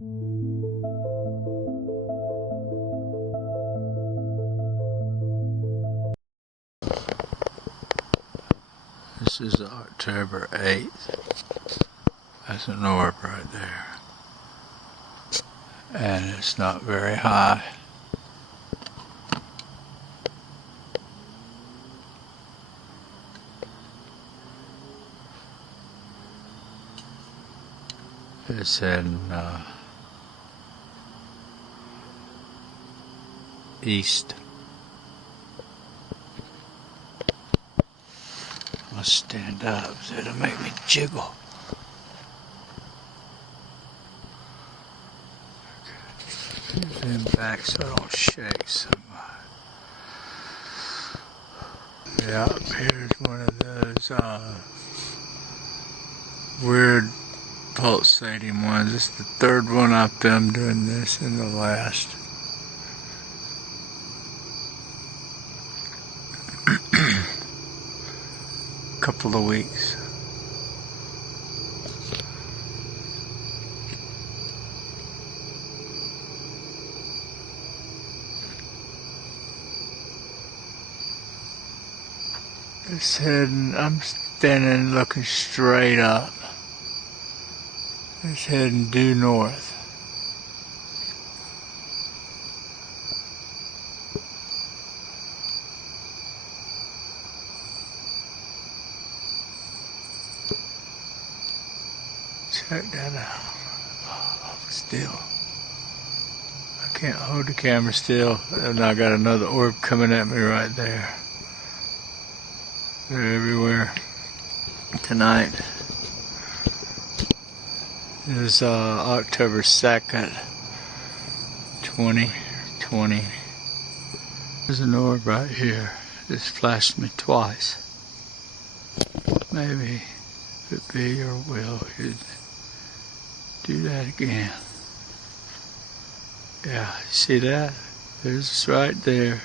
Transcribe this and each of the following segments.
This is October 8th. That's an orb right there. And it's not very high. It's heading east. I'll stand up so it'll make me jiggle. Zoom back so I don't shake so much. Yeah, here's one of those weird pulsating ones. This is the third one I've filmed doing this and the last. Couple of weeks. It's heading, I'm standing looking straight up. It's heading due north. Check that out. Oh, still. I can't hold the camera still. And I got another orb coming at me right there. They're everywhere. Tonight is October 2nd, 2020. There's an orb right here. It's flashed me twice. Maybe it be or will do that again. Yeah, see that? There's right there.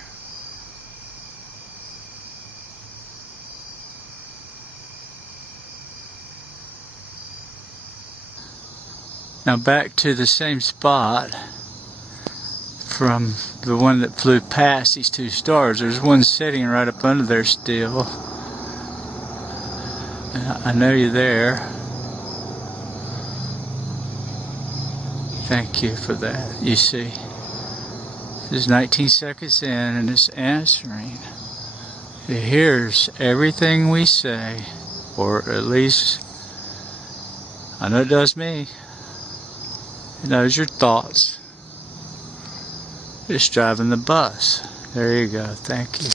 Now back to the same spot from the one that flew past these two stars. There's one sitting right up under there still. I know you're there. Thank you for that. You see, this is 19 seconds in and it's answering. It hears everything we say, or at least I know it does me. It knows your thoughts. It's driving the bus. There you go. Thank you.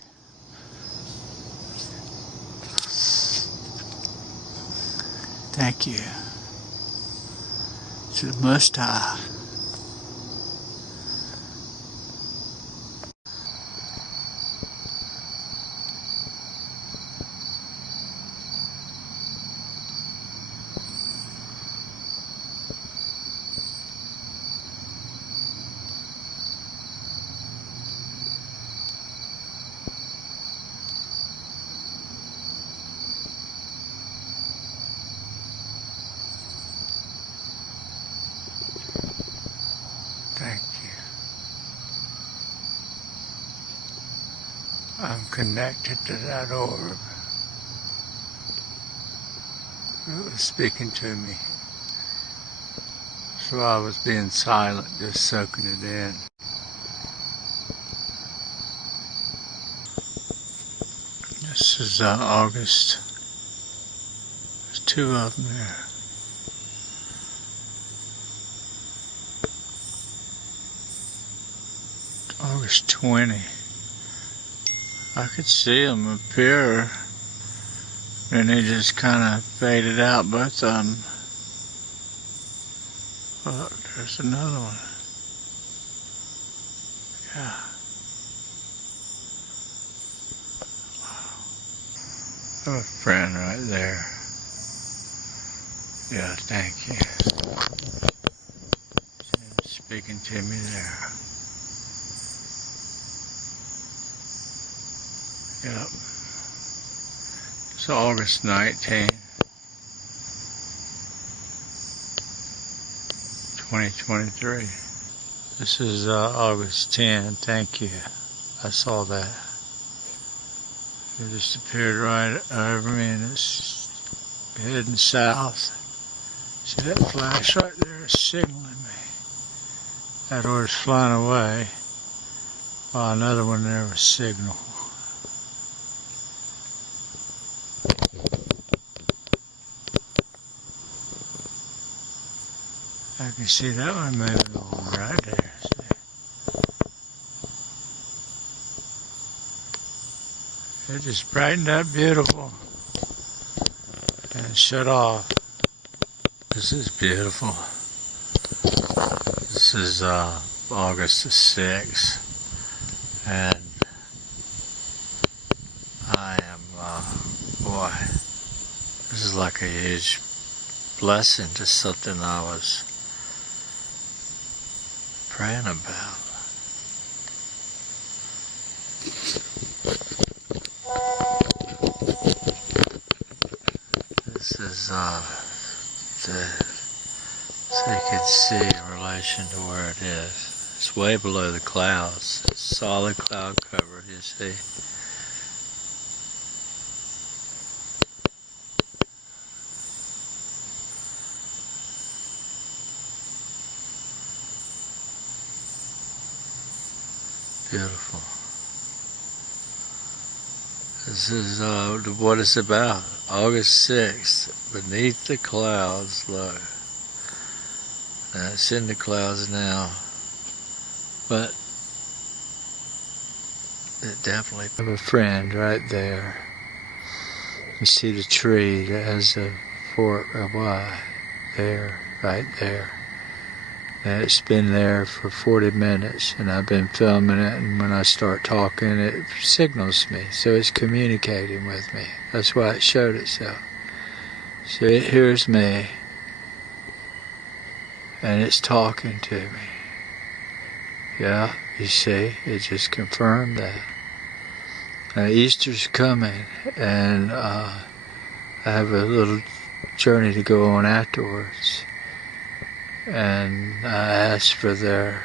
Thank you. To the Most High. Thank you. I'm connected to that orb. It was speaking to me. So I was being silent, just soaking it in. This is August. There's two of them there. August 20. I could see them appear, and they just kind of faded out, both of them. Look, there's another one. Yeah. Wow. I have a friend right there. Yeah, thank you. Speaking to me there. Yep. It's August 19, 2023. This is August 10. Thank you. I saw that. It just appeared right over me and it's heading south. See that flash right there signaling me. That orb's flying away while another one there was signal. I can see that one moving along right there. See? It just brightened up beautiful and shut off. This is beautiful. This is August the 6th, and I am, boy, this is like a huge blessing to something I was praying about. This is so you can see in relation to where it is. It's way below the clouds. It's solid cloud cover, you see. Beautiful. This is what it's about. August 6th, beneath the clouds low. Now it's in the clouds now, but it definitely. I have a friend right there. You see the tree that has a fork, a Y, there, right there. And it's been there for 40 minutes, and I've been filming it, and when I start talking, it signals me, so it's communicating with me. That's why it showed itself. So it hears me, and it's talking to me. Yeah, you see, it just confirmed that. Easter's coming, and I have a little journey to go on afterwards. And I asked for their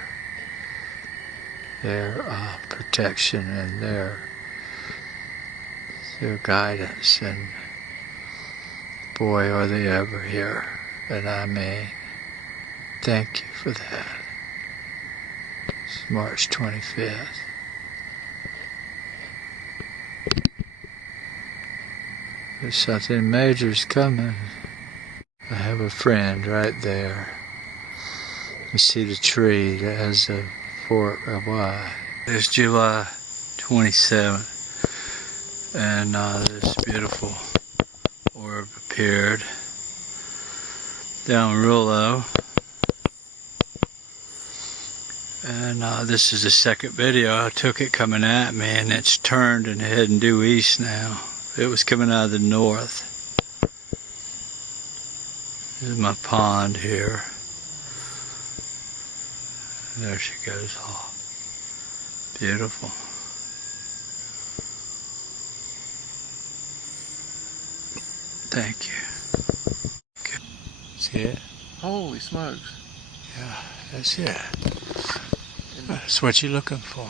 protection and their guidance, and boy, are they ever here. And I mean, thank you for that. It's March 25th. There's something major's coming. I have a friend right there. You see the tree that has a fork, a Y. There's July 27th, and this beautiful orb appeared down real low. And this is the second video. I took it coming at me, and it's turned and heading due east now. It was coming out of the north. This is my pond here. There she goes off. Beautiful. Thank you. See it? Holy smokes. Yeah, that's it. That's what you're looking for.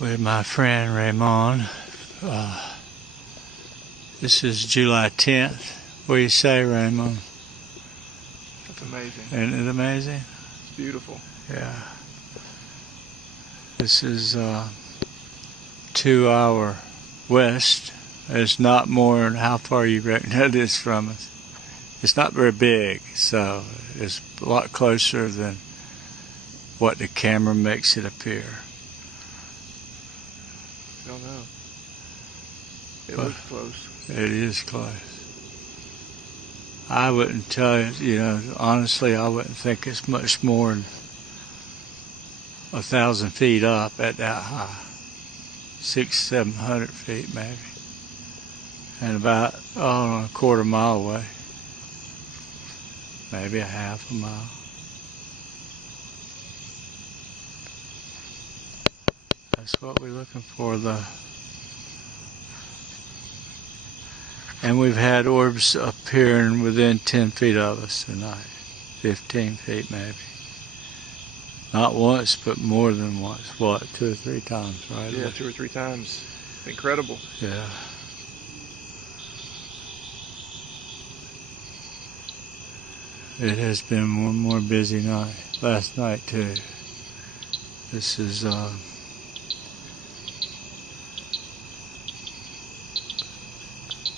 With my friend Raymond. This is July 10th. What do you say, Raymond? That's amazing. Isn't it amazing? It's beautiful. Yeah. This is 2 hour west. It's not more than how far you reckon that is from us. It's not very big, so it's a lot closer than what the camera makes it appear. I don't know. It looks close. It is close. I wouldn't tell you, honestly, I wouldn't think it's much more than 1,000 feet up at that high. 600-700 feet maybe. And about, a quarter mile away. Maybe a half a mile. That's what we're looking for, though. And we've had orbs appearing within 10 feet of us tonight. 15 feet, maybe. Not once, but more than once. What, 2 or 3 times, right? Yeah, 2 or 3 times. Incredible. Yeah. It has been one more busy night. Last night, too. This is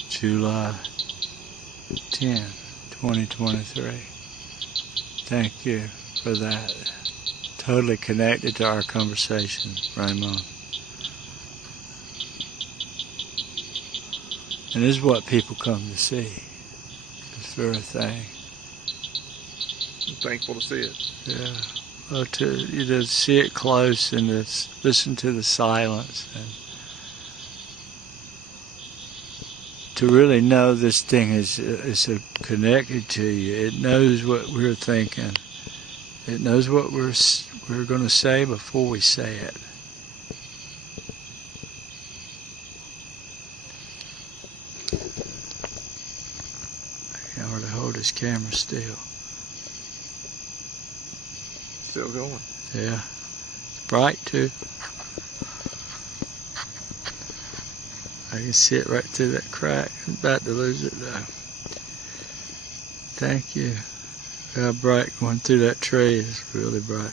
July 10, 2023. Thank you for that. Totally connected to our conversation, Raymond. And this is what people come to see. This very thing. I'm thankful to see it. Yeah. Well, to see it close and to listen to the silence and to really know this thing is connected to you. It knows what we're thinking. It knows what we're going to say before we say it. I can hardly hold this camera still. Still going. Yeah. It's bright too. I can see it right through that crack. I'm about to lose it though. Thank you. How bright going through that tree is really bright.